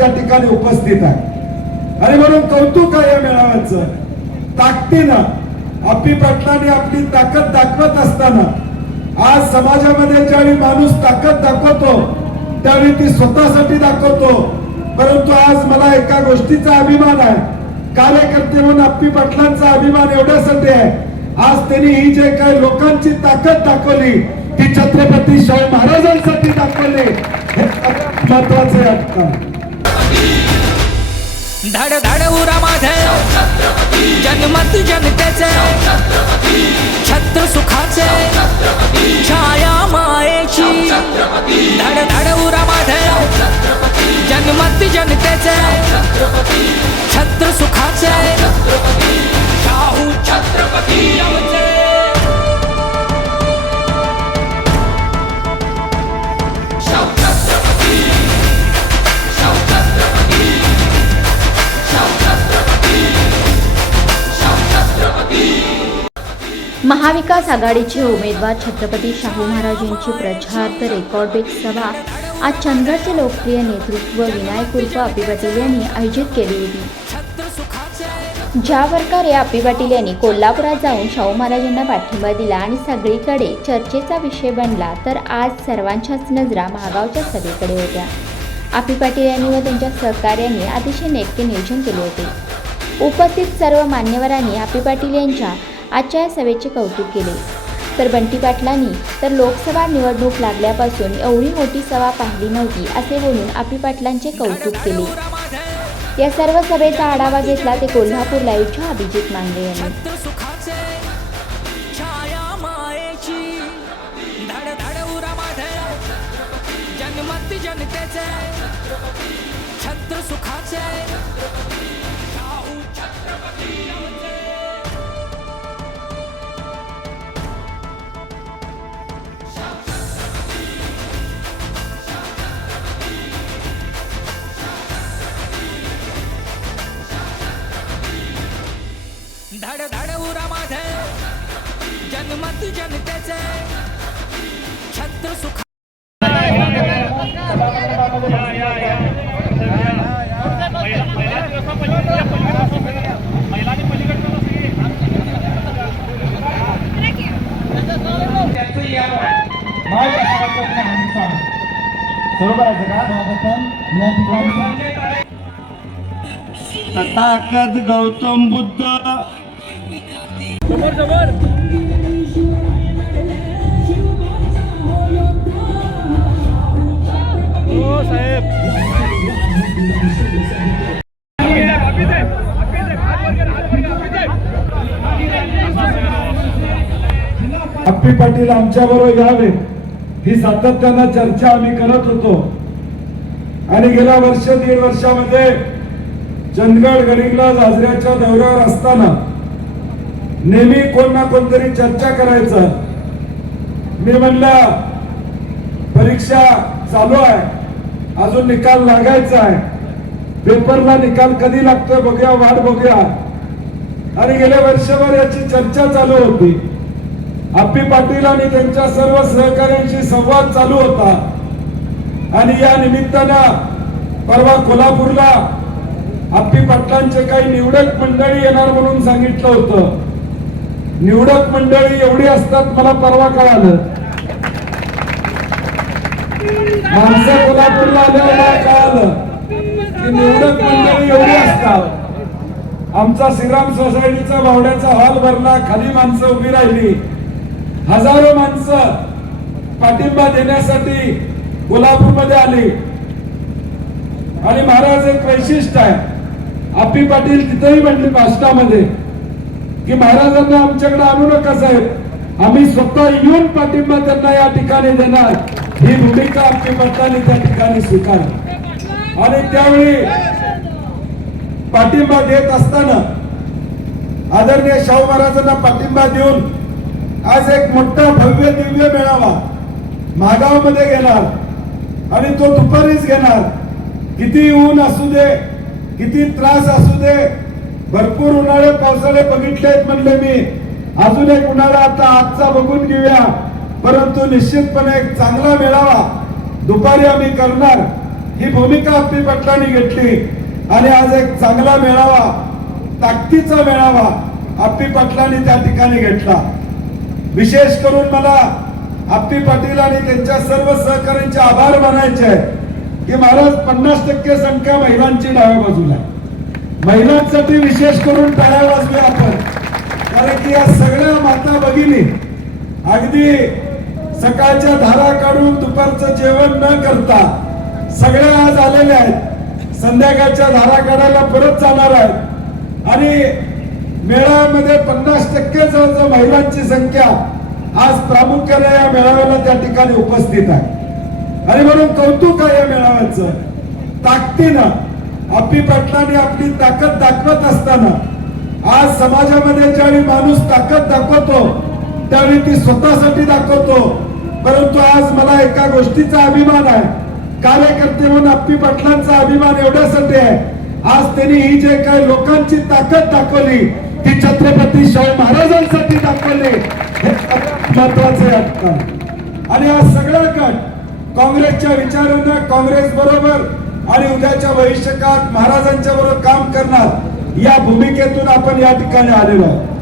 त्या ठिकाणी उपस्थित आहे. आणि म्हणून कौतुक आहे या मेळाव्याचं. ताकदीनं आपी पाटलांनी आपली ताकद दाखवत असताना आज समाजामध्ये ज्यावेळी माणूस ताकद दाखवतो त्यावेळी ती स्वतःसाठी दाखवतो. परंतु आज मला एका गोष्टीचा अभिमान आहे. कार्यकर्ते म्हणून अप्पी पाटलांचा अभिमान एवढ्यासाठी आहे. आज त्यांनी ही जे काही लोकांची ताकद दाखवली ती छत्रपती शाहू महाराजांसाठी दाखवली हे महत्त्वाचे आहे धड धड उरा माझे. जन्मत जनतेचे. छत्र सुखाचे. छाया मायेची. धड धड उरा माझे. जन्मत जनतेचे. छत्र सुखाचे. महाविकास आघाडीचे उमेदवार छत्रपती शाहू महाराज यांची प्रचारार्थ रेकॉर्ड सभा. आज चंदगडचे लोकप्रिय नेतृत्व विनायक उर्फ अपी पाटील यांनी आयोजित केली होती. ज्या प्रकारे अपी पाटील यांनी कोल्हापुरात जाऊन शाहू महाराजांना पाठिंबा दिला आणि सगळीकडे चर्चेचा विषय बनला तर आज सर्वांच्याच नजरा महागावच्या सभेकडे होत्या. अपी पाटील यांनी व त्यांच्या सहकार्यांनी अतिशय नेटके नियोजन केले होते. उपस्थित सर्व मान्यवरांनी अपी पाटील यांच्या आजच्या या सभेचे कौतुक केले. तर बंटी पाटलांनी तर लोकसभा निवडणूक लागल्यापासून एवढी मोठी सभा पाहिली नव्हती असे बोलून आपी पाटलांचे कौतुक केले. या सर्व सभेचा आढावा घेतला ते कोल्हापूर लाईव्हच्या अभिजित मांगरे यांनी. जनतेचे छत्र सुखाचे गौतम बुद्ध। अप्पी पाटील आमच्या बरोबर यावे. ही सातत्यानं चर्चा आम्ही करत होतो. आणि गेल्या वर्ष दीड वर्षामध्ये चंदगड गडिंगला साजऱ्याच्या दौऱ्यावर असताना नेहमी कोण ना कोणतरी चर्चा करायचं. मी म्हणलं परीक्षा चालू आहे. अजून निकाल लागायचा आहे. पेपरला निकाल कधी लागतोय बघूया वाट बघूया. आणि गेल्या वर्षभर याची चर्चा चालू होती. आप्पी पाटील आणि त्यांच्या सर्व सहकाऱ्यांशी संवाद चालू होता. आणि या निमित्तानं परवा कोल्हापूरला आप्पी पाटलांचे काही निवडक मंडळी येणार म्हणून सांगितलं होतं. निवडक मंडळी एवढी असतात मला परवा कळालं. माणसं कोल्हापूरला आल्यावर कळालं की निवडक मंडळी एवढी असतात. आमचा श्रीराम सोसायटीचा बावड्याचा हॉल भरला खाली माणसं उभी राहिली. हजारो माणसं पाठिंबा देण्यासाठी कोल्हापूरमध्ये आली. आणि महाराज एक वैशिष्ट्य आहे. आपी पाटील तिथेही म्हटली भाषणामध्ये की महाराजांना आमच्याकडे आणू नका साहेब. आम्ही स्वतः येऊन पाठिंबा त्यांना या ठिकाणी देणार. ही भूमिका आपली पाटलांनी त्या ठिकाणी स्वीकारली. आणि त्यावेळी पाठिंबा देत असताना आदरणीय शाहू महाराजांना पाठिंबा देऊन आज एक मोठा भव्य दिव्य मेळावा मागावमध्ये घेणार आणि तो दुपारीच घेणार. किती ऊन असू दे किती त्रास असू दे भरपूर उन्हाळे पावसाळे बघितलेत म्हणले मी. अजून एक उन्हाळा आता आजचा बघून घेऊया. परंतु निश्चितपणे एक चांगला मेळावा दुपारी आम्ही करणार. ही भूमिका आपली पटलांनी घेतली. आणि आज एक चांगला मेळावा ताकदीचा मेळावा आपली पटलांनी त्या ठिकाणी घेतला. विशेष करून मला आप्पी पाटील आणि त्यांच्या सर्व सहकार्यांचे आभार मानायचे आहेत की महाराज पन्नास टक्के संख्या महिलांची डाव्या बाजूला आहे. महिलांसाठी विशेष करून टाळ्या वाजव्या आपण. कारण की या सगळ्या माता भगिनी अगदी सकाळच्या धारा काढून दुपारचं जेवण न करता सगळ्या आज आलेल्या आहेत. संध्याकाळच्या धारा काढायला परत जाणार आहेत. आणि मेळाव्यामध्ये पन्नास टक्के जवळजवळ महिलांची संख्या आज प्रामुख्याने या मेळाव्याला त्या ठिकाणी उपस्थित आहे. आणि म्हणून कौतुक आहे या मेळाव्याचं. ताकदीनं अप्पी पाटलांनी आपली ताकद दाखवत असताना आज समाजामध्ये ज्यावेळी माणूस ताकद दाखवतो त्यावेळी ती स्वतःसाठी दाखवतो. परंतु आज मला एका गोष्टीचा अभिमान आहे. कार्यकर्ते म्हणून अप्पी पाटलांचा अभिमान एवढ्यासाठी आहे. आज त्यांनी ही जे काही लोकांची ताकद दाखवली ती छत्रपती शाहू महाराजांसाठी दाखवले. हे महत्त्वाचे आणि हा सगळा गट काँग्रेसच्या विचारांना काँग्रेस बरोबर आणि उद्याच्या भविष्यकाळात महाराजांच्या बरोबर काम करणार. या भूमिकेतून आपण या ठिकाणी आलेलो आहोत.